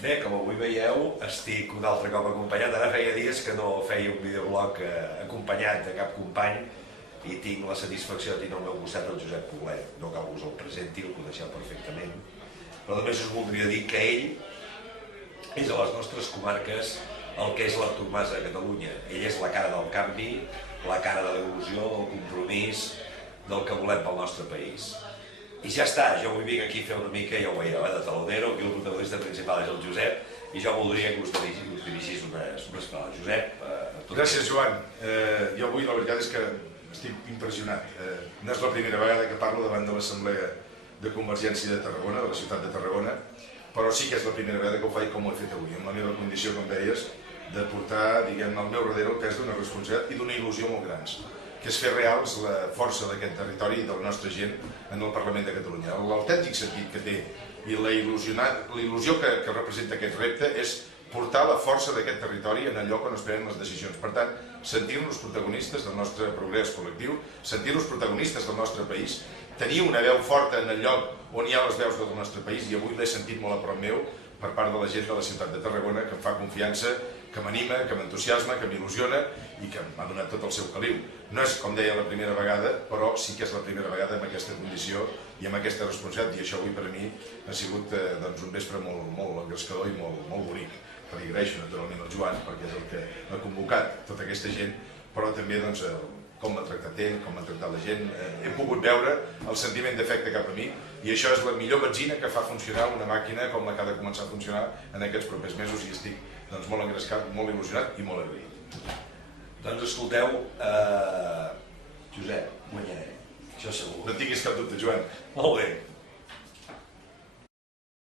Bé, com avui veieu, estic un altre cop acompanyat. Ara feia dies que no feia un videoblog acompanyat de cap company i tinc la satisfacció de tenir al meu costat el Josep Poblet. No cal que us el presenti, el coneixeu perfectament. Però només us voldria dir que ell és a les nostres comarques el que és l'Artur Mas a Catalunya. Ell és la cara del canvi, la cara de l'il·lusió, del compromís, del que volem pel nostre país. I ja està, jo avui vinc aquí a fer una mica, ja ho veieu, de talonero, aquí el protagonista principal és el Josep, i jo voldria que us dirigís unes paraules. Josep, gràcies, Joan. Jo avui la veritat és que estic impressionat. No és la primera vegada que parlo davant de l'Assemblea de Convergència de Tarragona, de la ciutat de Tarragona, però sí que és la primera vegada que ho faig com ho he fet avui, amb la meva condició, com deies, de portar, diguem, al meu darrere el pes d'una responsabilitat i d'una il·lusió molt grans, que és fer reals la força d'aquest territori i de la nostra gent en el Parlament de Catalunya. L'autèntic sentit que té i la il·lusió que representa aquest repte és portar la força d'aquest territori en el lloc on es prenen les decisions. Per tant, sentir-nos protagonistes del nostre progrés col·lectiu, sentir-nos protagonistes del nostre país, tenir una veu forta en el lloc on hi ha les veus del nostre país, i avui l'he sentit molt a prop meu per part de la gent de la ciutat de Tarragona, que em fa confiança, que m'anima, que m'entusiasma, que m'il·lusiona i que m'ha donat tot el seu caliu. No és, com deia, la primera vegada, però sí que és la primera vegada amb aquesta condició i amb aquesta responsabilitat, i això avui per a mi ha sigut un vespre molt engrescador i molt bonic. Que li agraeixo naturalment al Joan, perquè és el que m'ha convocat tota aquesta gent, però també com m'ha tractat ell, com m'ha tractat la gent. He pogut veure el sentiment d'afecte cap a mi, i això és la millor benzina que fa funcionar una màquina com la que ha de començar a funcionar en aquests propers mesos, i estic molt engrescat, molt il·lusionat i molt agraït. Doncs escolteu, Josep, guanyaré, això segur. No tinguis cap dubte, Joan. Molt bé.